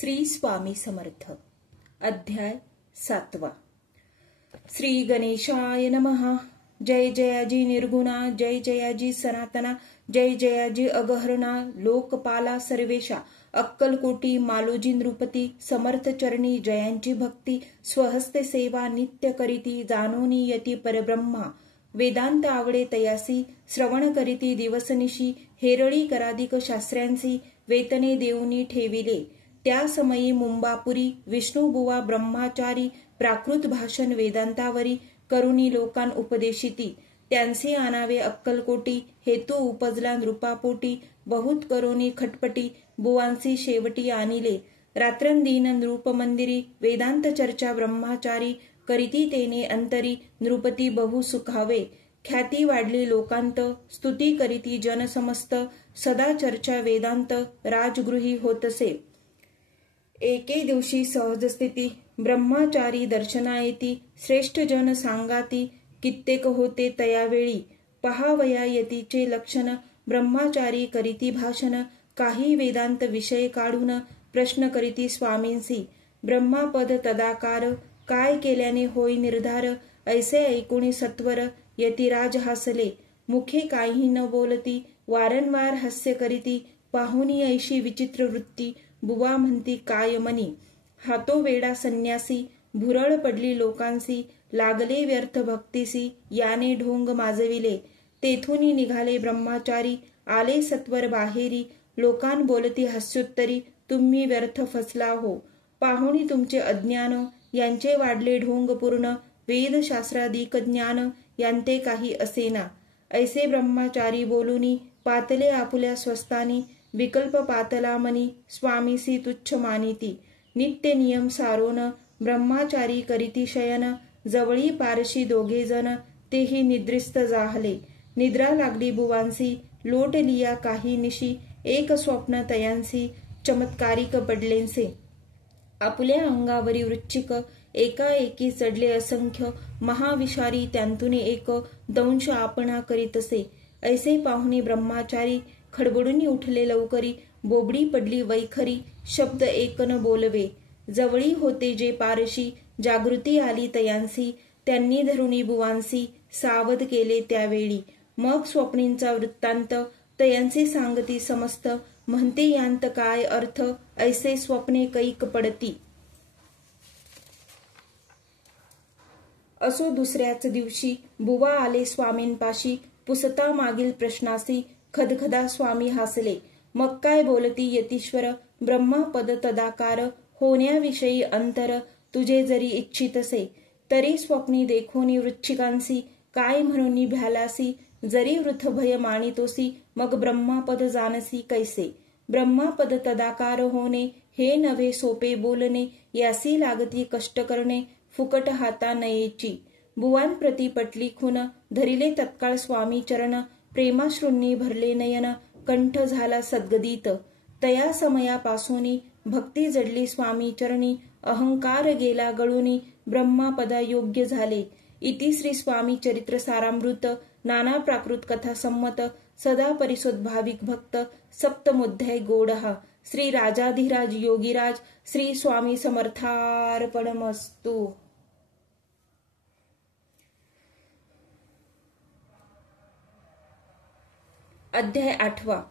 श्री स्वामी समर्थ. अध्याय 7. श्री गणेशाय नमः. जय जयाजी निर्गुणा, जय जयाजी सनातना, जय जयाजी अगहरणा, लोकपाला सर्वेशा, अक्कलकोटी मालोजी नृपती, समर्थ चरणी जयांची भक्ती, स्वहस्ते सेवा नित्य करीती, जानोनी यती परब्रह्मा, वेदांत आवडे तयासी, श्रवण करीती दिवसनिशी, हेरळी कराधिक शास्त्र्यांसी, वेतने देऊनी ठेविले. त्या समयी मुंबापुरी विष्णुबुवा ब्रह्माचारी, प्राकृत भाषण वेदांतावरी, करुणी लोकान उपदेशिती. त्यांचे आणावे अक्कलकोटी, हेतू उपजला नृपापोटी, बहुत करोनी खटपटी, बुवांसी शेवटी आणिले. रात्रंदिन नृपमंदिरी, वेदांत चर्चा ब्रह्माचारी, करीती तेने अंतरी, नृपती बहु सुखावे. ख्याती वाढली लोकांत, स्तुती करीती जन समस्त, सदा चर्चा वेदांत, राजगृही होतसे. एके दिवशी सहज स्थिती, ब्रह्माचारी दर्शना येती, श्रेष्ठ जन सांगाती, कित्येक होते तयावेळी. पहावया यतीचे लक्षण, ब्रह्माचारी करीती भाषण, काही वेदांत विषय काढून, प्रश्न करीती स्वामींसी. ब्रह्मापद तदाकार, काय केल्याने होई निर्धार, ऐसे ऐकुणी सत्वर, यतिराज हासले. मुखे काही न बोलती, वारंवार हास्य करीती, पाहुनी ऐशी विचित्र वृत्ती, बुवा म्हणती काय मनी. हातो वेडा संन्यासी, भुरळ पडली लोकांसी, लागले व्यर्थ भक्तीसी, याने ढोंग माजविले. तेथूनी निघाले ब्रह्माचारी, आले सत्वर बाहेरी, लोकान बोलती हास्योत्तरी, तुम्ही व्यर्थ फसला हो. पाहुणी तुमचे अज्ञान, यांचे वाढले ढोंग पूर्ण, वेदशास्त्राधिक ज्ञान, यांते काही असेना. ऐसे ब्रह्माचारी बोलुनी, पातले आपुल्या स्वस्तानी, विकल्प पातला मनी, स्वामीसी तुच्छ मानिती. नित्य नियम सारोन, ब्रह्माचारी करीती शयन, जवळी पारशी दोघे जण, तेही निद्रिस्त जाहले. निद्रा लागली बुवांसी, लोट लिया काही निशी, एक स्वप्न तयांसी, चमत्कारिक पडलेंसे. आपल्या अंगावरी वृश्चिक, एकाएकी चढले असंख्य, महाविषारी त्यांतून एक, दंश आपणा करीतसे. ऐसे पाहुणे ब्रह्माचारी, खडबडून उठले लवकरी, बोबडी पडली वैखरी, शब्द एक न बोलवे. जवळी होते जे पारशी, जागृती आली तयांसी, त्यांनी धरुणी बुवांसी, सावध केले त्यावेळी. मग स्वप्नींचा वृत्तांत, तयांसी सांगती समस्त, म्हणते यांत काय अर्थ, ऐसे स्वप्ने कैक पडती. असो दुसऱ्याच दिवशी, बुवा आले स्वामींपाशी, पुसता मागील प्रश्नासी, खदखदा स्वामी हासले. मग काय बोलती यतीश्वर, ब्रह्मापद तदाकार, होण्याविषयी अंतर, तुझे जरी इच्छितसे. तरी स्वप्नी देखोनी वृश्चिकांसी, काय म्हणून भ्यालासी, जरी वृथभय मानितोसी, मग ब्रह्मापद जानसी कैसे. ब्रह्मापद तदाकार होणे, हे नव्हे सोपे बोलणे, यासी लागती कष्ट करणे, फुकट हाता नयेची. बुवांप्रती पटली खून, धरिले तत्काळ स्वामी चरण, प्रेमाश्रूंनी भरले नयन, कंठ झाला सद्गदित. तया समयापासूनी, भक्ती जडली स्वामी चरणी, अहंकार गेला गळूनी, ब्रह्मापदा योग्य झाले. इति श्री स्वामी चरित्र सारामृत, नाना प्राकृत कथा संमत, सदा परिसोद्भाविक भक्त, सप्तमोध्याय गोडहा. श्री राजाधिराज योगीराज श्री स्वामी समर्थार्पणमस्तु. अध्याय 8.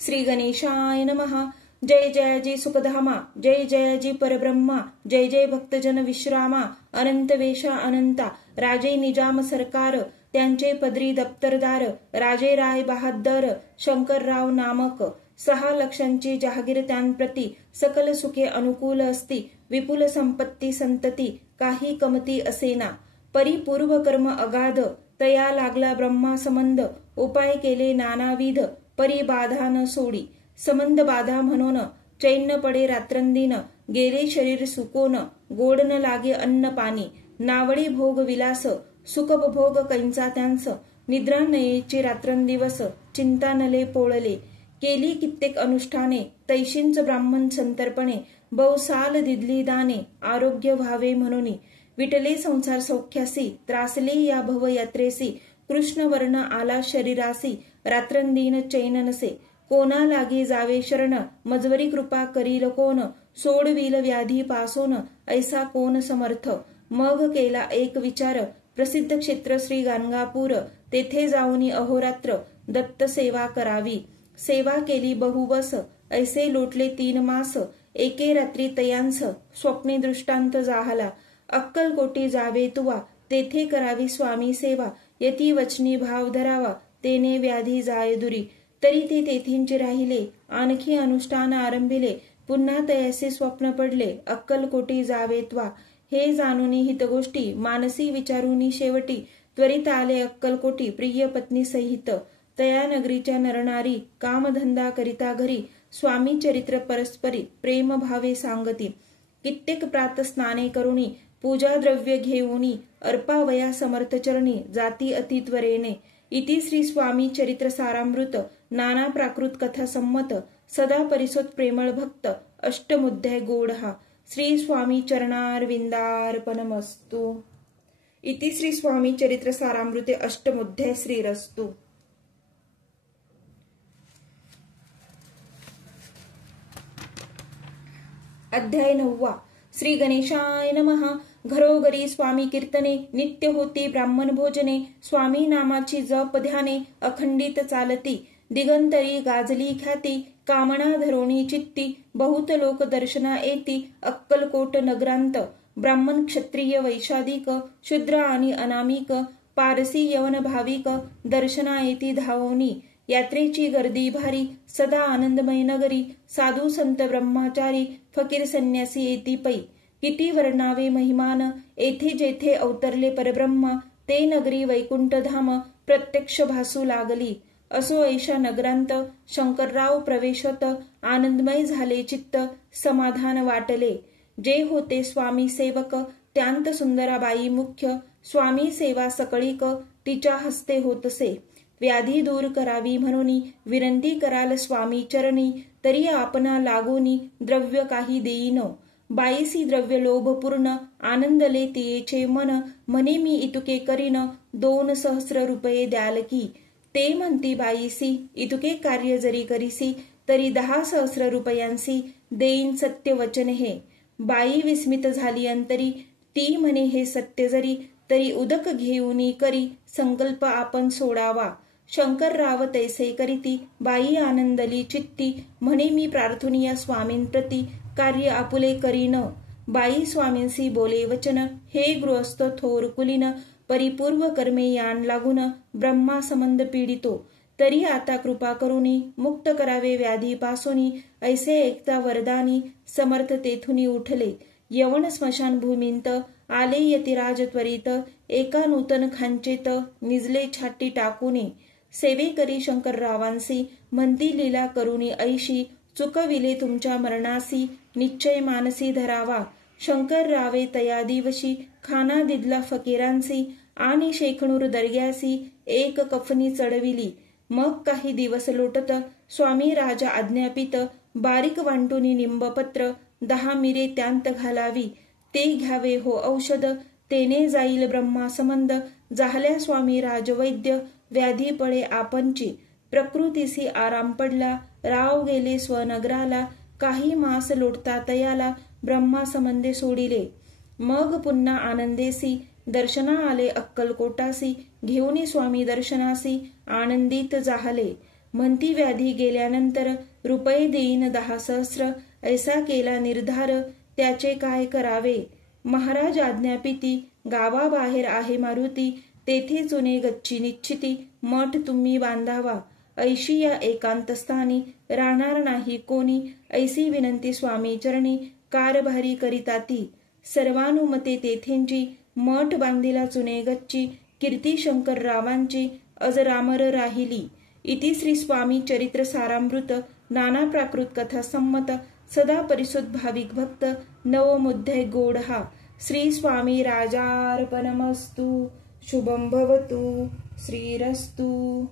श्री गणेशाय नमः. जय जयाजी सुखधामा, जय जयाजी परब्रह्मा, जय जय भक्तजन विश्रामा, अनंत वेशा अनंता, राजे निजाम सरकार, त्यांचे पदरी दप्तरदार, राजे राय बहादर, शंकरराव नामक. 6 लक्षांची जहागीर त्यांप्रती, सकल सुखे अनुकूल असती, विपुल संपत्ती संतती, काही कमती असेना. परिपूर्व कर्म अगाध, तया लागला ब्रह्मा संबंध, उपाय केले नानाविध, परी बाधा न सोडी. संबंध बाधा म्हणून, चैन पडे रात्रंदिन, गेले शरीर सुकोन, गोड न लागे अन्न पाणी, नावडी भोग विलास, सुखभोग कैंचा त्यांस, निद्रा नयेची रात्रंदिवस, चिंता नले पोळले. केली कित्येक अनुष्ठाने, तैशींच ब्राह्मण संतर्पणे, बहुसाल दिदली दाने, आरोग्य व्हावे म्हणून. विटले संसार सौख्यासी, त्रासले या भव यात्रेसी, कृष्ण वर्ण आला शरीरासी, रात्रंदिन चैन नसे. कोणा लागे जावे शरण, मजवरी कृपा करील कोण, सोडविल व्याधी पासोन, ऐसा कोण समर्थ. मग केला एक विचार, प्रसिद्ध क्षेत्र श्री गाणगापूर, तेथे जाऊनी अहोरात्र दत्त सेवा करावी. सेवा केली बहुवस, ऐसे लोटले 3 मास, एके रात्री तयांस, स्वप्ने दृष्टांत जाहला. अक्कलकोटी जावे तुवा, तेथे करावी स्वामी सेवा, यती वचनी भाव धरावा, तेने व्याधी जाय दुरी. तरी ते तेथींचे राहिले, आणखी अनुष्ठान आरंभिले, पुन्हा तयासे स्वप्न पडले, अक्कलकोटी जावे त्वा. हे जाणूनी हितगोष्टी, मानसी विचारुनी शेवटी, त्वरित आले अक्कलकोटी, प्रिय पत्नी सहित. तया नगरीच्या नरनारी, कामधंदा करिता घरी, स्वामी चरित्र परस्परी, प्रेम भावे सांगती. कित्येक प्रात स्नाने करुणी, पूजा द्रव्य घेऊनी, अर्पावया समर्थ चरणी, जाती अति त्वरेने. इति श्री स्वामी चरित्र सारामृत, नाना प्राकृत कथा संमत, सदा परिसोत प्रेमळ भक्त, अष्टमुध्याय गोडहा. श्री स्वामी चरणारविंदार्पणमस्तु. इति श्री स्वामी चरित्र सारामृते अष्टमुध्याय श्रीरस्तु. अध्याय 9. श्री गणेशाय नमः. घरोघरी स्वामी कीर्तने, नित्य होती ब्राह्मण भोजने, स्वामी नामाची जप ध्याने, अखंडित चालती. दिगंतरी गाजली ख्याती, कामना धरोणी चित्ती, बहुत लोक दर्शना येती, अक्कलकोट नगरांत. ब्राह्मण क्षत्रिय वैशाधिक, शूद्र आणि अनामिक, पारसी यवन भाविक, दर्शना येती धावोनी. यात्रेची गर्दी भारी, सदा आनंदमय नगरी, साधू संत ब्रह्मचारी, फकीर संन्यासी येती पै. किती वर्णावे महिमान, येथे जेथे अवतरले परब्रह्म, ते नगरी वैकुंठ धाम, प्रत्यक्ष भासू लागली. असो ऐशा नगरांत, शंकरराव प्रवेशत, आनंदमय झाले चित्त, समाधान वाटले. जे होते स्वामी सेवक, त्यांत सुंदराबाई मुख्य, स्वामी सेवा सकळीक, तिच्या हस्ते होतसे. व्याधी दूर करावी म्हणून विनंती कराल स्वामी चरणी, तरी आपणा लागोनी द्रव्य काही देईन. बाईसी द्रव्य लोभ पूर्ण, आनंदले तियेचे मन, म्हणे मी इतुके करीन, 2 सहस्र रुपये द्याल की. ते म्हणती बाईसी, इतुके कार्य जरी करीसी, तरी 10 सहस्र रुपयांसी देईन सत्य वचन हे. बाई विस्मित झाली अंतरी, ती म्हणे हे सत्य जरी, तरी उदक घेऊनी करी, संकल्प आपण सोडावा. शंकरराव तैसे करीती, बाई आनंदली चित्ती, म्हणे मी प्रार्थनीय स्वामींप्रती, कार्य आपुले करीन. बाई स्वामींसी बोले वचन, हे गृहस्थ थोर कुलीन, परिपूर्व कर्मे यान लागून, ब्रह्मा संबंध पीडितो. तरी आता कृपा करुनी, मुक्त करावे व्याधी पासोनी, ऐसे ऐकता वरदानी, समर्थ तेथुनी उठले. यवन स्मशान भूमींत, आले यतिराज त्वरित, एका नूतन खांचेत, निजले छाटी टाकूने. सेवे करी शंकररावांसी, म्हणती लीला करुनी ऐशी, चुकविले तुमच्या मरणासी, निश्चय मानसी धरावा. शंकररावे तया दिवशी, खाना दिदला फकीरांसी, आणि शेखणूर दर्ग्यासी, एक कफनी चढविली. मग काही दिवस लोटत, स्वामी राजा आज्ञापित, बारीक वांटुनी निंबपत्र, 10 मिरे त्यांत घालावी. ते घ्यावे हो औषध, तेने जाईल ब्रह्मा संबंध. झाल्या स्वामी राजवैद्य, व्याधी पळे आपणची. प्रकृतीसी आराम पडला, राव गेले स्वनगराला. काही मास लोटता तयाला, ब्रह्मा संबंधे सोडिले. मग पुन्हा आनंदेसी, दर्शना आले अक्कलकोटासी. घेऊनी स्वामी दर्शनासी, आनंदित जाहले. म्हणती व्याधी गेल्यानंतर, रुपये देईन 10 सहस्र. ऐसा केला निर्धार, त्याचे काय करावे. महाराज आज्ञापिती, गावाबाहेर आहे मारुती, तेथे चुने गच्ची निश्चिती, मठ तुम्ही बांधावा. ऐशी या एकांत स्थानी, राहणार नाही कोणी, ऐसी विनंती स्वामी चरणी, कारभारी करिताती. सर्वानुमते तेथेंची, मठ बांधिला चुने गच्ची, कीर्ती शंकररावांची अजरामर राहिली. इति श्री स्वामी चरित्र सारामृत, नाना प्राकृत कथा संमत, सदा परिसुत भाविक भक्त, नवमुध्याय गोडहा. श्री स्वामी राजार्पणमस्तु. शुभं भवतु. श्रीरस्तु.